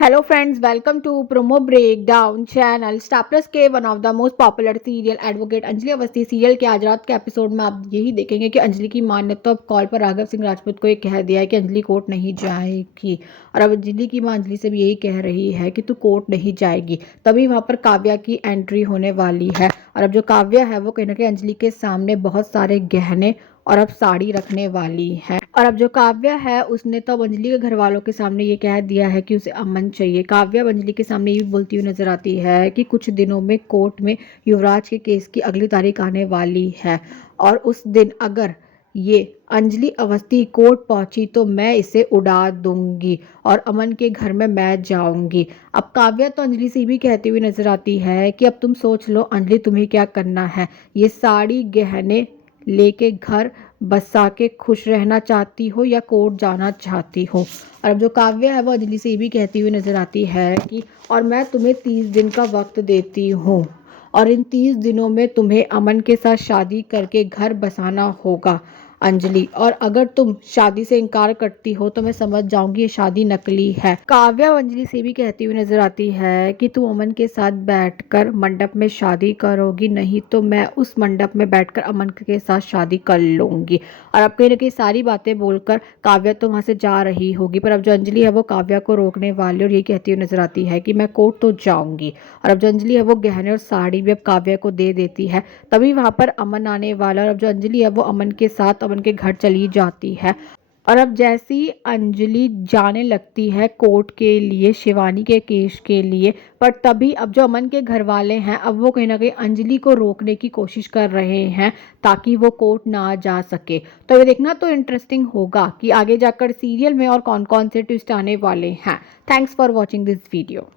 Hello friends, welcome to Promo Breakdown channel. Star Plus के one of the most popular serial advocate Anjali Awasthi serial के आज रात के episode में आप यही देखेंगे कि अंजलि की मां ने तो अब कॉल पर राघव सिंह राजपूत को ये कह दिया है कि अंजलि कोर्ट नहीं जाएगी। और अब अंजलि की मां अंजलि से भी यही कह रही है कि तू कोर्ट नहीं जाएगी। तभी वहां पर काव्या की एंट्री होने वाली है। और अब जो काव्या है वो कहीं ना कहीं अंजलि के सामने बहुत सारे गहने और अब साड़ी रखने वाली है। और अब जो काव्या है उसने तो अब अंजलि के घर वालों के सामने ये कह दिया है कि उसे अमन चाहिए। काव्या अंजलि के सामने ये भी बोलती हुई नजर आती है कि कुछ दिनों में कोर्ट में युवराज के केस की अगली तारीख आने वाली है और उस दिन अगर ये अंजलि अवस्थी कोर्ट पहुंची तो मैं इसे उड़ा दूंगी और अमन के घर में मैं जाऊंगी। अब काव्या तो अंजलि से भी कहती हुई नजर आती है कि अब तुम सोच लो अंजलि तुम्हें क्या करना है, ये साड़ी गहने लेके घर बसा के खुश रहना चाहती हो या कोर्ट जाना चाहती हो। और अब जो काव्या है वो अंजलि से ये भी कहती हुई नजर आती है कि और मैं तुम्हें 30 दिन का वक्त देती हूँ और इन 30 दिनों में तुम्हें अमन के साथ शादी करके घर बसाना होगा अंजलि। और अगर तुम शादी से इनकार करती हो तो मैं समझ जाऊंगी ये शादी नकली है। काव्या अंजलि से भी कहती हुई नजर आती है कि तू अमन के साथ बैठकर मंडप में शादी करोगी, नहीं तो मैं उस मंडप में बैठकर अमन के साथ शादी कर लूंगी। और अब कहीं ना कहीं सारी बातें बोलकर काव्या तो वहां से जा रही होगी, पर अब जो अंजलि है वो काव्या को रोकने वाली और ये कहती हुई नजर आती है कि मैं कोर्ट तो जाऊंगी। और अब जो अंजलि है वो गहने और साड़ी भी अब काव्या को दे देती है। तभी वहां पर अमन आने वाला और अब जो अंजलि है वो अमन के साथ अमन के घर चली जाती है। और अब जैसी अंजलि जाने लगती है कोर्ट के लिए शिवानी के केस के लिए, पर तभी अब जो अमन के घर वाले हैं अब वो कहीं ना कहीं अंजलि को रोकने की कोशिश कर रहे हैं ताकि वो कोर्ट ना जा सके। तो ये देखना तो इंटरेस्टिंग होगा कि आगे जाकर सीरियल में और कौन कौन से ट्विस्ट आने वाले हैं। Thanks for watching this video.